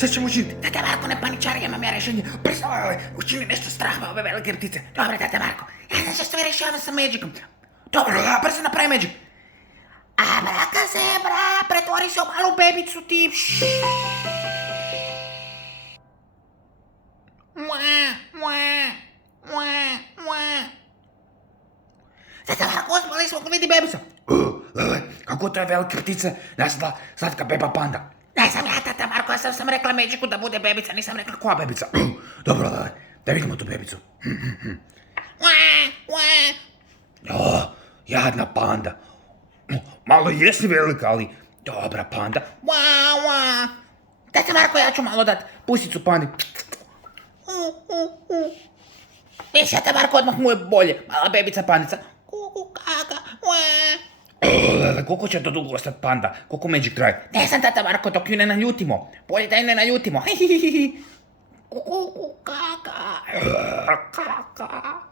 Šta ćemo učiniti? Tata Marko, ne paničari, imam ja rješenje. Brzo, učini nešto strah ove velike ptice. Dobro, tata Marko, ja znam što sve rješavamo sa Magicom. Dobro, brzo napravi Magic. Abrakazebra, pretvori se u malu bebicu ti. Tata Marko, uspjeli smo, vidi bebicu. Kako to je velike ptice? Nasla slatka beba panda. Ne znam ja, tata Marko, ja sam rekla Magicu da bude bebica, nisam rekla Koja bebica? Dobro, Lele, da vidimo tu bebicu. O, jadna panda. Malo jesi velika, ali dobra panda. Tata Marko, ja ću malo dat Pusicu pandi. Viš, tata Marko, odmah mu je bolje. Mala bebica pandica. Kuku, kaka, Lele, koliko će to dugo ostati panda? Koliko Magic traje? Ne znam, tata Marko, dok ju ne naljutimo. Bolje da ju ne naljutimo. Kuku, kaka, kaka.